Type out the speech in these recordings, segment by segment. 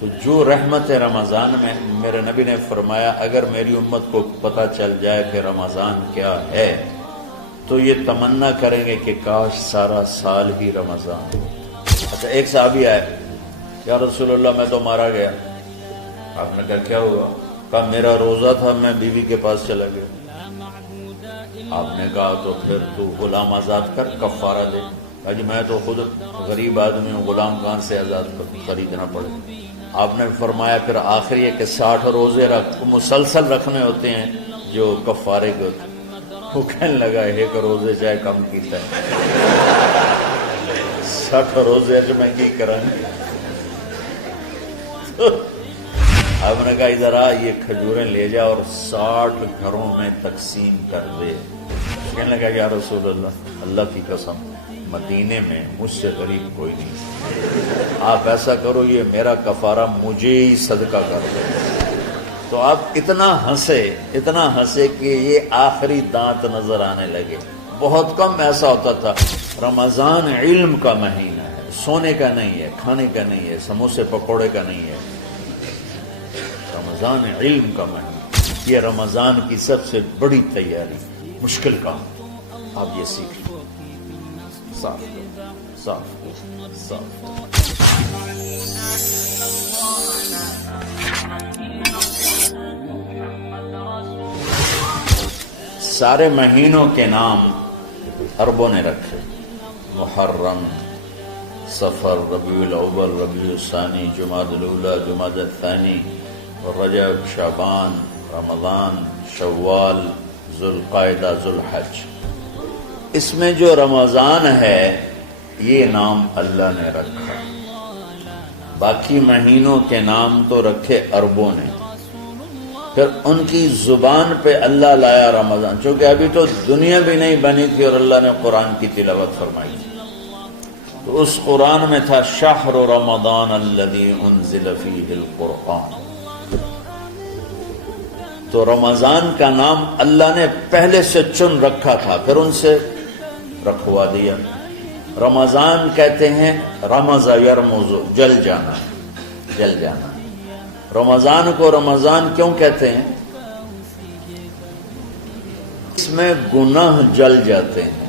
تو جو رحمت رمضان میں میرے نبی نے فرمایا اگر میری امت کو پتہ چل جائے کہ رمضان کیا ہے تو یہ تمنا کریں گے کہ کاش سارا سال ہی رمضان ہو۔ اچھا ایک صحابی آئے، یا رسول اللہ میں تو مارا گیا۔ آپ نے کہا کیا ہوا؟ کہا میرا روزہ تھا، میں بیوی کے پاس چلا گیا۔ آپ نے کہا تو پھر تو غلام آزاد کر، کفارہ دے۔ کہا جی میں تو خود غریب آدمی ہوں، غلام کہاں سے آزاد خریدنا پڑے؟ آپ نے فرمایا پھر آخر یہ کہ 60 روزے مسلسل رکھنے ہوتے ہیں جو کفارے کے ہوتے ہیں۔ وہ کہنے لگا ایک روزے چاہے کم کیتا ہے 60 روزے اچ میں کی کریں۔ آپ نے کہا ادھر آ، یہ کھجوریں لے جا اور 60 گھروں میں تقسیم کر دے۔ کہنے لگا یا رسول اللہ، اللہ کی قسم مدینے میں مجھ سے غریب کوئی نہیں، آپ ایسا کرو یہ میرا کفارہ مجھے ہی صدقہ کر دو۔ تو آپ اتنا ہنسے کہ یہ آخری دانت نظر آنے لگے۔ بہت کم ایسا ہوتا تھا۔ رمضان علم کا مہینہ ہے، سونے کا نہیں ہے، کھانے کا نہیں ہے، سموسے پکوڑے کا نہیں ہے، رمضان علم کا مہینہ۔ یہ رمضان کی سب سے بڑی تیاری، مشکل کام آپ یہ سیکھ لیں۔ صاف سارے مہینوں کے نام عربوں نے رکھے، محرم، صفر، ربیع الاول، ربیع الثانی، جمادی الاولی، جمادی الثانی، رجب، شعبان، رمضان، شوال، ذوالقعدہ، ذوالحج۔ اس میں جو رمضان ہے یہ نام اللہ نے رکھا، باقی مہینوں کے نام تو رکھے عربوں نے۔ پھر ان کی زبان پہ اللہ لایا رمضان، چونکہ ابھی تو دنیا بھی نہیں بنی تھی اور اللہ نے قرآن کی تلاوت فرمائی تھی، تو اس قرآن میں تھا شہر رمضان الذی انزل فیہ القرآن۔ تو رمضان کا نام اللہ نے پہلے سے چن رکھا تھا، پھر ان سے رکھوا دیا۔ رمضان کہتے ہیں رمض یرمز، جل جانا، جل جانا۔ رمضان کو رمضان کیوں کہتے ہیں؟ اس میں گناہ جل جاتے ہیں۔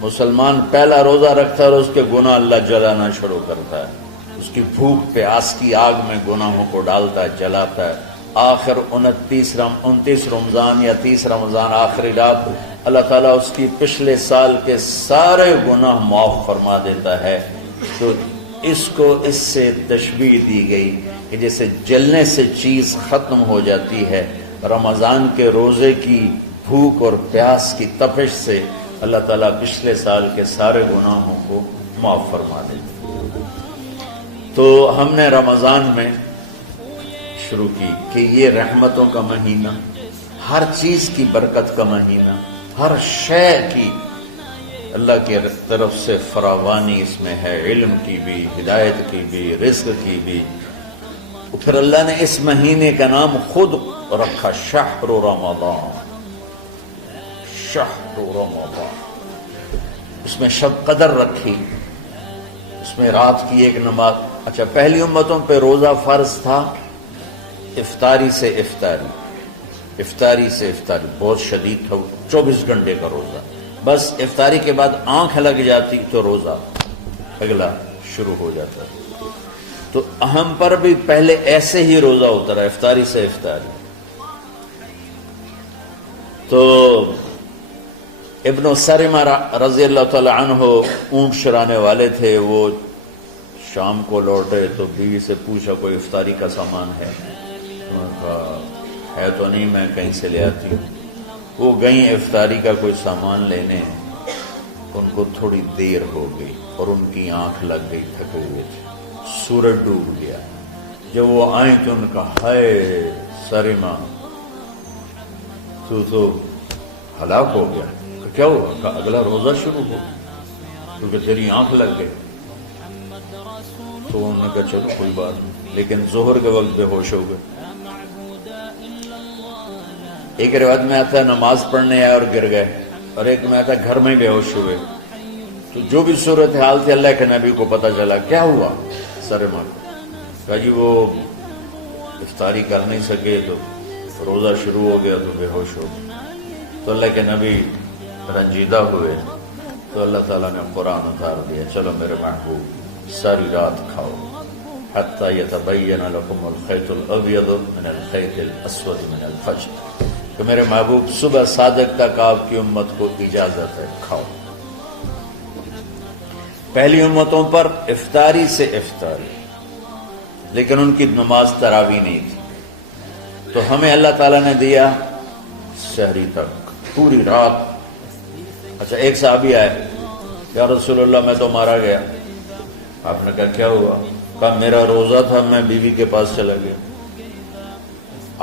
مسلمان پہلا روزہ رکھتا ہے اور اس کے گناہ اللہ جلانا شروع کرتا ہے، اس کی بھوک پہ آس کی آگ میں گناہوں کو ڈالتا ہے، جلاتا ہے۔ آخر 29 رمضان یا 30 رمضان آخری رات اللہ تعالیٰ اس کی پچھلے سال کے سارے گناہ معاف فرما دیتا ہے۔ تو اس کو اس سے تشبیہ دی گئی کہ جیسے جلنے سے چیز ختم ہو جاتی ہے، رمضان کے روزے کی بھوک اور پیاس کی تپش سے اللہ تعالیٰ پچھلے سال کے سارے گناہوں کو معاف فرما دیتا ہے۔ تو ہم نے رمضان میں شروع کی کہ یہ رحمتوں کا مہینہ، ہر چیز کی برکت کا مہینہ، ہر شے کی اللہ کی طرف سے فراوانی اس میں ہے، علم کی بھی، ہدایت کی بھی، رزق کی بھی۔ پھر اللہ نے اس مہینے کا نام خود رکھا شہر رمضان، شہر رمضان۔ اس میں شب قدر رکھی، اس میں رات کی ایک نماز۔ اچھا پہلی امتوں پہ روزہ فرض تھا افطاری سے افطاری، افطاری سے افطاری، بہت شدید تھا، 24 گھنٹے کا روزہ۔ بس افطاری کے بعد آنکھ لگ جاتی تو روزہ اگلا شروع ہو جاتا۔ تو ہم پر بھی پہلے ایسے ہی روزہ ہوتا رہا، افطاری سے افطاری۔ تو ابن سرمہ رضی اللہ تعالی عنہ اونٹ چرانے والے تھے، وہ شام کو لوٹے تو بیوی سے پوچھا کوئی افطاری کا سامان ہے؟ انہوں نے کہا ہے تو نہیں، میں کہیں سے لے آتی ہوں۔ وہ گئیں افطاری کا کوئی سامان لینے، ان کو تھوڑی دیر ہو گئی اور ان کی آنکھ لگ گئی، تھکے ہوئے تھے، سورج ڈوب گیا۔ جب وہ آئیں تو ان کا ہائے سرمہ تو ہلاک ہو گیا۔ کیا ہوا؟ کہا اگلا روزہ شروع ہو کیونکہ تیری آنکھ لگ گئی۔ تو انہوں نے کہا چلو کوئی بات نہیں، لیکن ظہر کے وقت بے ہوش ہو گئے۔ ایک روایت میں آتا ہے نماز پڑھنے آئے اور گر گئے، اور ایک میں آتا ہے گھر میں بے ہوش ہوئے۔ تو جو بھی صورتحال تھی اللہ کے نبی کو پتہ چلا۔ کیا ہوا؟ سرمہ کو کہا جی وہ افطاری کر نہیں سکے تو روزہ شروع ہو گیا تو بے ہوش ہو گئے. تو اللہ کے نبی رنجیدہ ہوئے تو اللہ تعالیٰ نے قرآن اتار دیا، چلو میرے محبوب ساری رات کھاؤ حتی یتبین لکم الخیط الابیض من الخیط الاسود من الفجر، کہ میرے محبوب صبح صادق تک آپ کی امت کو اجازت ہے کھاؤ. پہلی امتوں پر افطاری سے افطاری، لیکن ان کی نماز تراویح نہیں تھی. تو ہمیں اللہ تعالیٰ نے دیا سحری تک پوری رات. اچھا ایک صحابی آئے، یا رسول اللہ میں تو مارا گیا. آپ نے کہا کیا ہوا؟ کہا میرا روزہ تھا، میں بیوی کے پاس چلا گیا.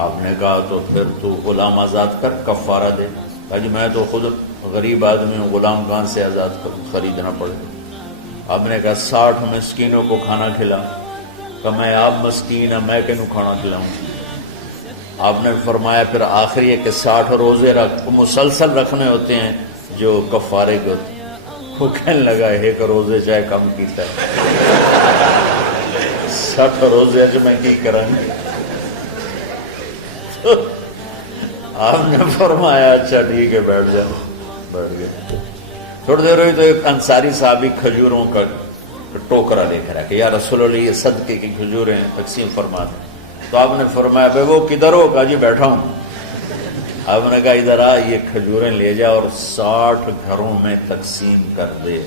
آپ نے کہا تو پھر تو غلام آزاد کر، کفارہ دے. کہا جی میں تو خود غریب آدمی ہوں، غلام کہاں سے آزاد خریدنا پڑے. آپ نے کہا 60 مسکینوں کو کھانا کھلا. کہ میں آپ مسکین ہیں، میں کینوں کھانا کھلاؤں. آپ نے فرمایا پھر آخری ہے کہ 60 روزے مسلسل رکھنے ہوتے ہیں جو کفارے کے ہوتے ہیں. وہ کہنے لگا ایک روزے چاہے کم کیتا ہے 60 روزے جو میں کی کریں. آپ نے فرمایا اچھا ٹھیک ہے بیٹھ جاؤ. بیٹھ گئے. تھوڑی دیر ہوئی تو ایک انصاری صحابی کھجوروں کا ٹوکرا لے کر آیا کہ یا رسول اللہ یہ صدقے کی کھجوریں تقسیم فرما دیں. تو آپ نے فرمایا بھائی وہ کدھر ہو؟ کہا جی بیٹھا ہوں. آپ نے کہا ادھر آ، یہ کھجوریں لے جا اور 60 گھروں میں تقسیم کر دے.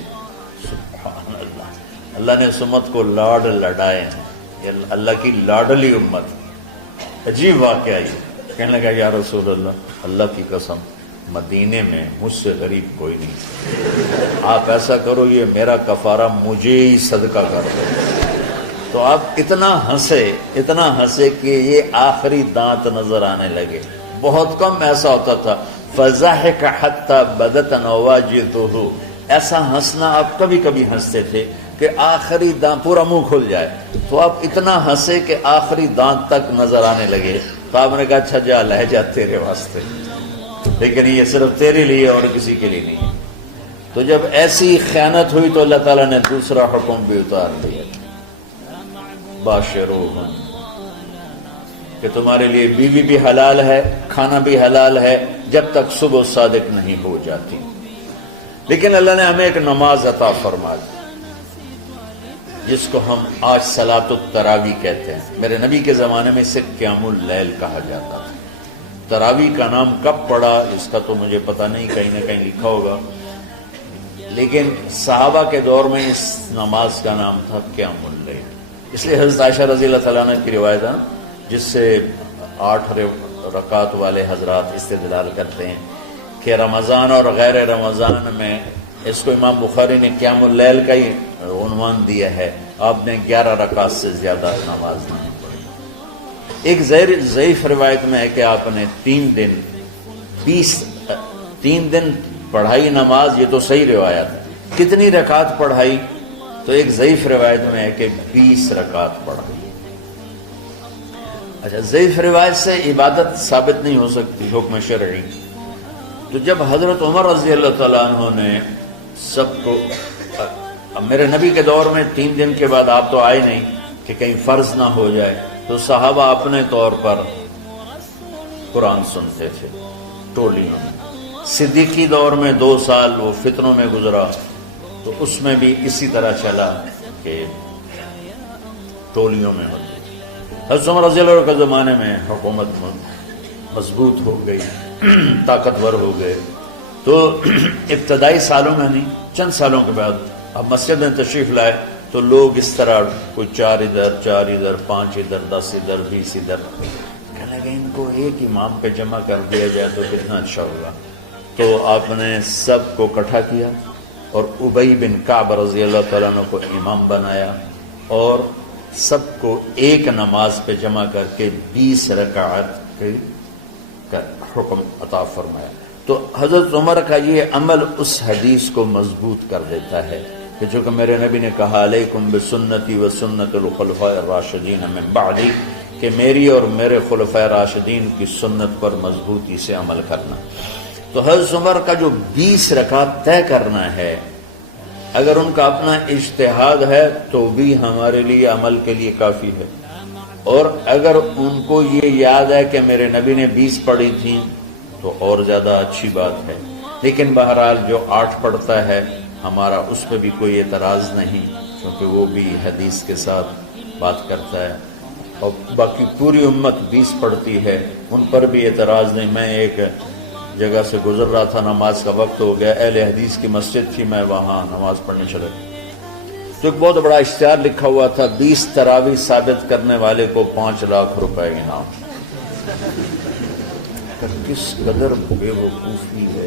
سبحان اللہ. اللہ نے اس امت کو لاڈ لڈائے ہیں، یہ اللہ کی لاڈلی امت. عجیب واقعہ یہ. کہنے لگا یا رسول اللہ کی قسم مدینے میں مجھ سے غریب کوئی نہیں، آپ ایسا کرو یہ میرا کفارہ مجھے ہی صدقہ کر دو. تو آپ اتنا ہنسے کہ یہ آخری دانت نظر آنے لگے. بہت کم ایسا ہوتا تھا. فضحك حتى بدت نواجذه، ایسا ہنسنا آپ کبھی کبھی ہنستے تھے کہ آخری دانت پورا منہ کھل جائے. تو آپ اتنا ہنسے کہ آخری دانت تک نظر آنے لگے. تو آپ نے کہا اچھا جا لہ جا تیرے واسطے، لیکن یہ صرف تیرے لیے اور کسی کے لیے نہیں. تو جب ایسی خیانت ہوئی تو اللہ تعالیٰ نے دوسرا حکم بھی اتار دیا، باشروہن، کہ تمہارے لیے بیوی بھی حلال ہے، کھانا بھی حلال ہے جب تک صبح صادق نہیں ہو جاتی. لیکن اللہ نے ہمیں ایک نماز عطا فرما دی جس کو ہم آج صلاۃ التراویح کہتے ہیں. میرے نبی کے زمانے میں اسے قیام اللیل کہا جاتا تھا. تراویح کا نام کب پڑا اس کا تو مجھے پتہ نہیں، کہیں نہ کہیں لکھا ہوگا، لیکن صحابہ کے دور میں اس نماز کا نام تھا قیام اللیل. اس لیے حضرت عائشہ رضی اللہ تعالیٰ عنہ کی روایت ہے جس سے 8 رکعت والے حضرات استدلال کرتے ہیں کہ رمضان اور غیر رمضان میں اس کو امام بخاری نے قیام اللیل کا ہی عنوان دیا ہے. آپ نے 11 رکعت سے زیادہ نماز نہیں پڑھی. ایک ضعیف روایت میں ہے کہ آپ نے 3 دن پڑھائی نماز. یہ تو صحیح روایت ہے. کتنی رکعت پڑھائی؟ تو ایک ضعیف روایت میں ہے کہ 20 رکعت پڑھائی. اچھا ضعیف روایت سے عبادت ثابت نہیں ہو سکتی حکم شرعی. تو جب حضرت عمر رضی اللہ تعالیٰ عنہ نے سب کو، میرے نبی کے دور میں 3 دن کے بعد آپ تو آئے نہیں کہ کہیں فرض نہ ہو جائے، تو صحابہ اپنے طور پر قرآن سنتے تھے ٹولیوں میں. صدیقی دور میں 2 سال وہ فتنوں میں گزرا، تو اس میں بھی اسی طرح چلا کہ ٹولیوں میں ہوتی. حضرت عمر رضی اللہ عنہ کے زمانے میں حکومت مضبوط ہو گئی، طاقتور ہو گئے. تو ابتدائی سالوں میں نہیں، چند سالوں کے بعد اب مسجد میں تشریف لائے تو لوگ اس طرح کوئی 4 ادھر 4 ادھر 5 ادھر 10 ادھر 20 ادھر. کہنے لگے ان کو ایک امام پہ جمع کر دیا جائے تو کتنا اچھا ہوگا. تو آپ نے سب کو اکٹھا کیا اور ابی بن کعب رضی اللہ تعالیٰ عنہ کو امام بنایا اور سب کو ایک نماز پہ جمع کر کے 20 رکعت کا حکم عطا فرمایا. تو حضرت عمر کا یہ عمل اس حدیث کو مضبوط کر دیتا ہے کہ جو کہ میرے نبی نے کہا علیکم بسنتی و سنت الخلفاء الراشدین من بعدی، کہ میری اور میرے خلفاء راشدین کی سنت پر مضبوطی سے عمل کرنا. تو حضرت عمر کا جو 20 رکعت طے کرنا ہے، اگر ان کا اپنا اجتہاد ہے تو بھی ہمارے لیے عمل کے لیے کافی ہے. اور اگر ان کو یہ یاد ہے کہ میرے نبی نے 20 پڑھی تھیں تو اور زیادہ اچھی بات ہے، لیکن بہرحال جو 8 پڑھتا ہے ہمارا اس پہ بھی کوئی اعتراض نہیں، کیونکہ وہ بھی حدیث کے ساتھ بات کرتا ہے، اور باقی پوری امت 20 پڑھتی ہے، ان پر بھی اعتراض نہیں۔ میں ایک جگہ سے گزر رہا تھا، نماز کا وقت ہو گیا، اہل حدیث کی مسجد تھی، میں وہاں نماز پڑھنے چلا گیا تو ایک بہت بڑا اشتہار لکھا ہوا تھا، 20 تراویح ثابت کرنے والے کو 5 لاکھ روپے انعام۔ کس قدر بے وقوفی ہے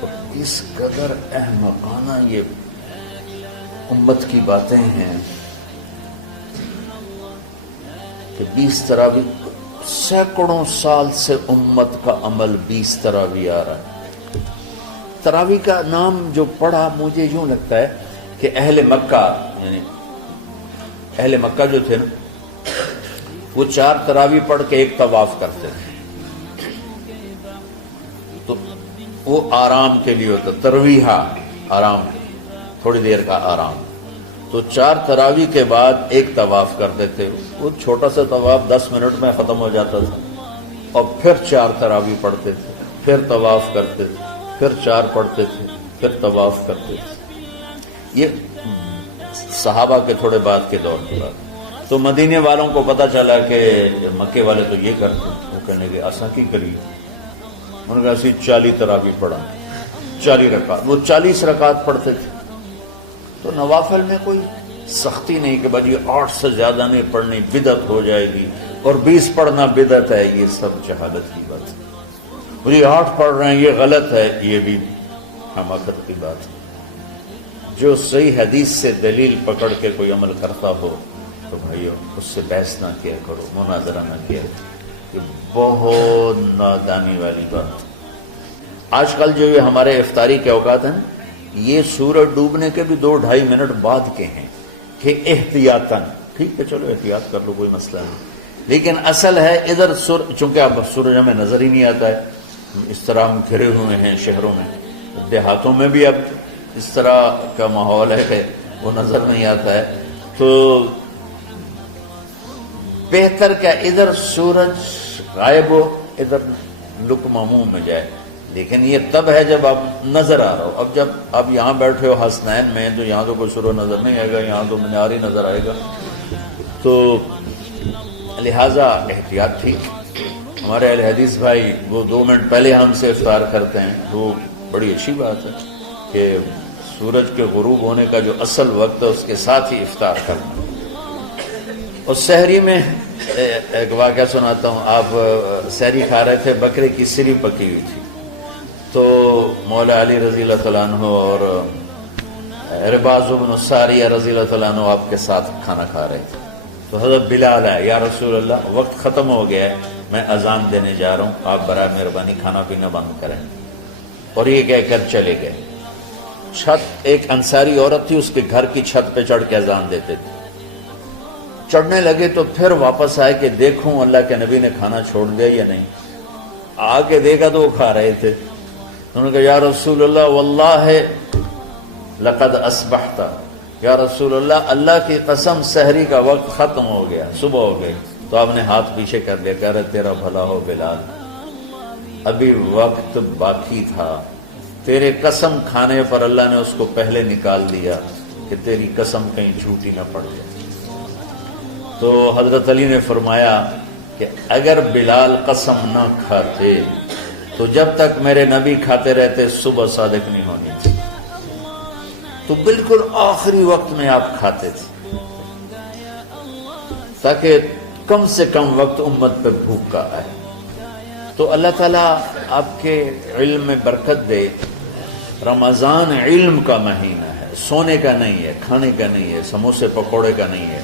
اور کس قدر احمقانہ یہ امت کی باتیں ہیں کہ 20 تراویح، سینکڑوں سال سے امت کا عمل 20 تراویح آ رہا ہے۔ تراویح کا نام جو پڑھا مجھے یوں لگتا ہے کہ اہل مکہ، یعنی اہل مکہ جو تھے نا، وہ 4 تراویح پڑھ کے ایک طواف کرتے تھے، تو وہ آرام کے لیے ہوتا، ترویحہ آرام، تھوڑی دیر کا آرام، تو 4 تراویح کے بعد ایک طواف کرتے تھے، وہ چھوٹا سا طواف 10 منٹ میں ختم ہو جاتا تھا، اور پھر 4 تراویح پڑھتے تھے، پھر طواف کرتے تھے، پھر 4 پڑھتے تھے، پھر طواف کرتے تھے۔ یہ صحابہ کے تھوڑے بعد کے دور کی بات۔ تو مدینے والوں کو پتہ چلا کہ مکے والے تو یہ کرتے ہیں، وہ کہنے کے آسان کی کری، انہوں نے کہا 40 تراویح پڑھا، 40 رکعت، وہ 40 رکعت پڑھتے تھے۔ تو نوافل میں کوئی سختی نہیں کہ بھائی 8 سے زیادہ نہیں پڑھنی، بدعت ہو جائے گی، اور 20 پڑھنا بدعت ہے، یہ سب جہالت کی بات ہے۔ یہ 8 پڑھ رہے ہیں یہ غلط ہے، یہ بھی حماقت کی بات ہے۔ جو صحیح حدیث سے دلیل پکڑ کے کوئی عمل کرتا ہو تو بھائیو اس سے بحث نہ کیا کرو، مناظرہ نہ کیا کرو، یہ بہت نادانی والی بات ہے۔ آج کل جو یہ ہمارے افطاری کے اوقات ہیں، یہ سورج ڈوبنے کے بھی 2-2.5 منٹ بعد کے ہیں کہ احتیاطاً، ٹھیک ہے چلو احتیاط کر لو کوئی مسئلہ نہیں، لیکن اصل ہے ادھر چونکہ اب سورج ہمیں نظر ہی نہیں آتا ہے، اس طرح ہم گھرے ہوئے ہیں شہروں میں، دیہاتوں میں بھی اب اس طرح کا ماحول ہے کہ وہ نظر نہیں آتا ہے، تو بہتر کہ ادھر سورج غائب ہو ادھر لقمہ منہ میں جائے، لیکن یہ تب ہے جب آپ نظر آ رہا ہو۔ اب جب آپ یہاں بیٹھے ہو حسنین میں تو یہاں تو کوئی سورج نظر نہیں آئے گا، یہاں تو مینار ہی نظر آئے گا، تو لہٰذا احتیاط تھی۔ ہمارے اہل حدیث بھائی وہ 2 منٹ پہلے ہم سے افطار کرتے ہیں، وہ بڑی اچھی بات ہے کہ سورج کے غروب ہونے کا جو اصل وقت ہے اس کے ساتھ ہی افطار کرنا۔ اور سحری میں ایک واقعہ سناتا ہوں، آپ سحری کھا رہے تھے، بکرے کی سری پکی ہوئی تھی، تو مولا علی رضی اللہ تعالیٰ عنہ اور رباز بن ساریہ رضی اللہ تعالیٰ عنہ آپ کے ساتھ کھانا کھا رہے تھے، تو حضرت بلال ہے، یا رسول اللہ وقت ختم ہو گیا ہے، میں اذان دینے جا رہا ہوں، آپ برائے مہربانی کھانا پینا بند کریں، اور یہ کہہ کر چلے گئے۔ چھت، ایک انصاری عورت تھی، اس کے گھر کی چھت پہ چڑھ کے اذان دیتے تھے، چڑھنے لگے تو پھر واپس آئے کہ دیکھوں اللہ کے نبی نے کھانا چھوڑ دیا یا نہیں، آ کے دیکھا تو وہ کھا رہے تھے، انہوں نے کہا یا رسول اللہ واللہ لقد اصبحت، یا رسول اللہ اللہ کی قسم سحری کا وقت ختم ہو گیا، صبح ہو گئی، تو آپ نے ہاتھ پیچھے کر لیا، کہہ رہے تیرا بھلا ہو بلال، ابھی وقت باقی تھا، تیرے قسم کھانے پر اللہ نے اس کو پہلے نکال دیا کہ تیری قسم کہیں جھوٹی نہ پڑ جائے۔ تو حضرت علی نے فرمایا کہ اگر بلال قسم نہ کھاتے تو جب تک میرے نبی کھاتے رہتے صبح صادق نہیں ہونی تھی، تو بالکل آخری وقت میں آپ کھاتے تھے تاکہ کم سے کم وقت امت پہ بھوک کا آئے۔ تو اللہ تعالیٰ آپ کے علم میں برکت دے۔ رمضان علم کا مہینہ ہے، سونے کا نہیں ہے، کھانے کا نہیں ہے، سموسے پکوڑے کا نہیں ہے،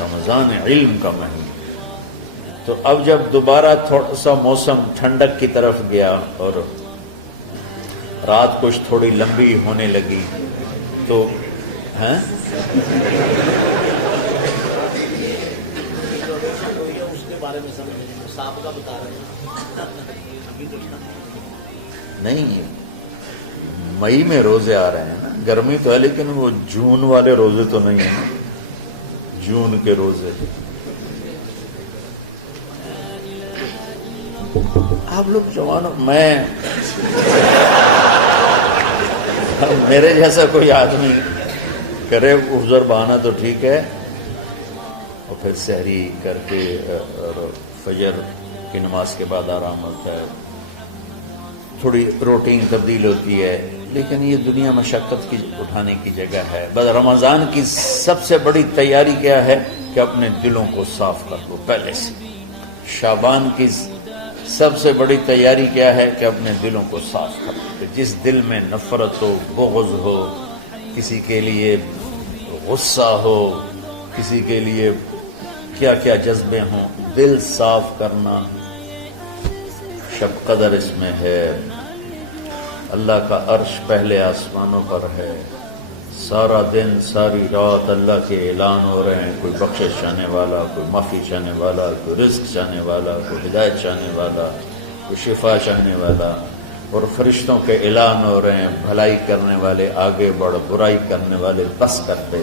رمضان علم کا مہینہ۔ تو اب جب دوبارہ تھوڑا سا موسم ٹھنڈک کی طرف گیا اور رات کچھ تھوڑی لمبی ہونے لگی تو نہیں، مئی میں روزے آ رہے ہیں نا، گرمی تو ہے لیکن وہ جون والے روزے تو نہیں ہیں نا، جون کے روزے. آپ لوگ جوانوں، میں میرے جیسا کوئی آدمی کرے عذر بہانا تو ٹھیک ہے، اور پھر سحری کر کے اور فجر کی نماز کے بعد آرام ہوتا ہے، تھوڑی روٹین تبدیل ہوتی ہے، لیکن یہ دنیا مشقت کی اٹھانے کی جگہ ہے. بس رمضان کی سب سے بڑی تیاری کیا ہے کہ اپنے دلوں کو صاف کر لو پہلے سے. شعبان کی سب سے بڑی تیاری کیا ہے کہ اپنے دلوں کو صاف کر لو. جس دل میں نفرت ہو، بغض ہو، کسی کے لیے غصہ ہو، کسی کے لیے کیا کیا جذبے ہوں، دل صاف کرنا. شب قدر اس میں ہے، اللہ کا عرش پہلے آسمانوں پر ہے، سارا دن ساری رات اللہ کے اعلان ہو رہے ہیں، کوئی بخشش چاہنے والا، کوئی معافی چاہنے والا، کوئی رزق چاہنے والا، کوئی ہدایت چاہنے والا، کوئی شفا چاہنے والا، اور فرشتوں کے اعلان ہو رہے ہیں، بھلائی کرنے والے آگے بڑھ، برائی کرنے والے بس کر دے.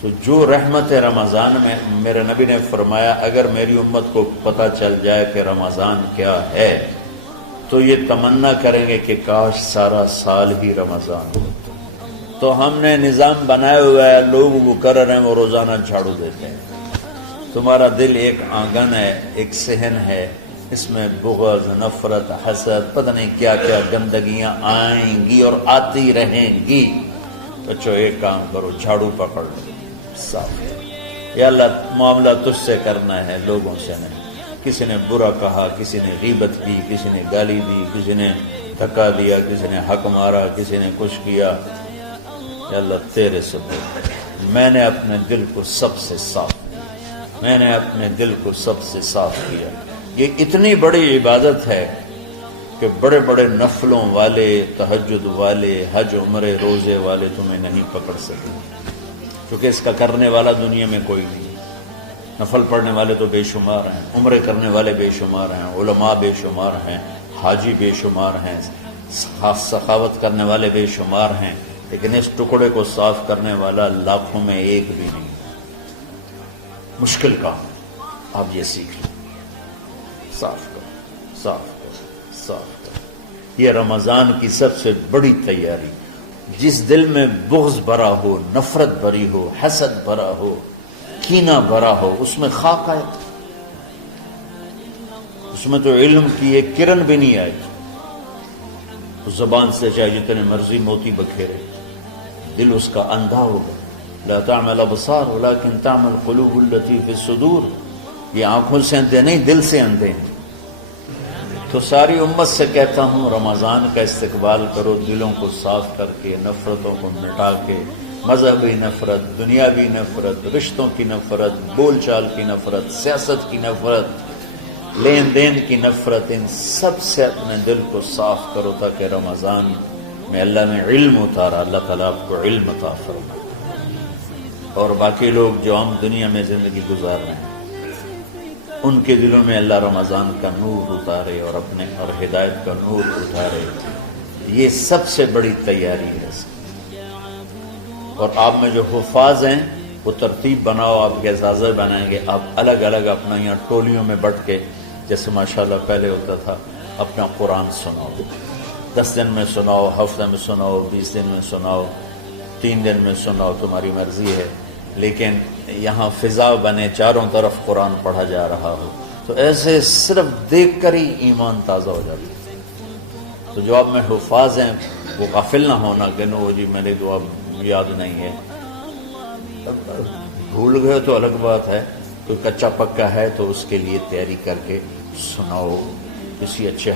تو جو رحمت رمضان میں، میرے نبی نے فرمایا اگر میری امت کو پتہ چل جائے کہ رمضان کیا ہے تو یہ تمنا کریں گے کہ کاش سارا سال ہی رمضان ہو. تو ہم نے نظام بنایا ہوا ہے، لوگ وہ کر رہے ہیں، وہ روزانہ جھاڑو دیتے ہیں. تمہارا دل ایک آنگن ہے، ایک صحن ہے، اس میں بغض، نفرت، حسد، پتہ نہیں کیا کیا گندگیاں آئیں گی اور آتی رہیں گی. بچوں ایک کام کرو، جھاڑو پکڑ لو، صاف. یا اللہ معاملہ تجھ سے کرنا ہے، لوگوں سے نہیں. کسی نے برا کہا، کسی نے غیبت کی، کسی نے گالی دی، کسی نے دھکا دیا، کسی نے حق مارا، کسی نے کچھ کیا. یا اللہ تیرے سے بول، میں نے اپنے دل کو سب سے صاف کیا، میں نے اپنے دل کو سب سے صاف کیا. یہ اتنی بڑی عبادت ہے کہ بڑے بڑے نفلوں والے، تہجد والے، حج عمرے روزے والے تمہیں نہیں پکڑ سکے، کیونکہ اس کا کرنے والا دنیا میں کوئی نہیں. نفل پڑھنے والے تو بے شمار ہیں، عمرے کرنے والے بے شمار ہیں، علماء بے شمار ہیں، حاجی بے شمار ہیں، سخاوت کرنے والے بے شمار ہیں، لیکن اس ٹکڑے کو صاف کرنے والا لاکھوں میں ایک بھی نہیں. مشکل کام، آپ یہ سیکھ لیں. صاف کرو، صاف کرو، صاف کرو. یہ رمضان کی سب سے بڑی تیاری. جس دل میں بغض بھرا ہو، نفرت بھری ہو، حسد بھرا ہو، کینہ بھرا ہو، اس میں خاک آئے، اس میں تو علم کی ایک کرن بھی نہیں آئی. اس زبان سے چاہے جتنے مرضی موتی بکھیرے، دل اس کا اندھا ہوگا. لا تعمل ابصار ولكن تعمل قلوب التي في الصدور. یہ آنکھوں سے اندھے نہیں، دل سے اندھے ہیں. تو ساری امت سے کہتا ہوں رمضان کا استقبال کرو، دلوں کو صاف کر کے، نفرتوں کو مٹا کے، مذہبی نفرت، دنیاوی نفرت، رشتوں کی نفرت، بول چال کی نفرت، سیاست کی نفرت، لین دین کی نفرت، ان سب سے اپنے دل کو صاف کرو تاکہ رمضان میں اللہ نے علم اتارا، اللہ تعالیٰ آپ کو علم عطا فرمائے. اور باقی لوگ جو عام دنیا میں زندگی گزار رہے ہیں ان کے دلوں میں اللہ رمضان کا نور اتارے اور اپنے اور ہدایت کا نور اتارے. یہ سب سے بڑی تیاری ہے. اور آپ میں جو حفاظ ہیں وہ ترتیب بناؤ، آپ کے اعزازے بنائیں گے. آپ الگ الگ اپنا یہاں ٹولیوں میں بٹ کے، جیسے ماشاءاللہ پہلے ہوتا تھا، اپنا قرآن سناؤ. 10 دن میں سناؤ، ہفتہ میں سناؤ، 20 دن میں سناؤ، 3 دن میں سناؤ، تمہاری مرضی ہے. لیکن یہاں فضا بنے، چاروں طرف قرآن پڑھا جا رہا ہو، تو ایسے صرف دیکھ کر ہی ایمان تازہ ہو جاتا ہے. تو جو آپ میں حفاظ ہیں وہ غافل نہ ہونا کہ نو جی میں نے تو اب یاد نہیں ہے. بھول گئے تو الگ بات ہے، کوئی کچا پکا ہے تو اس کے لیے تیاری کر کے سناؤ کسی اچھے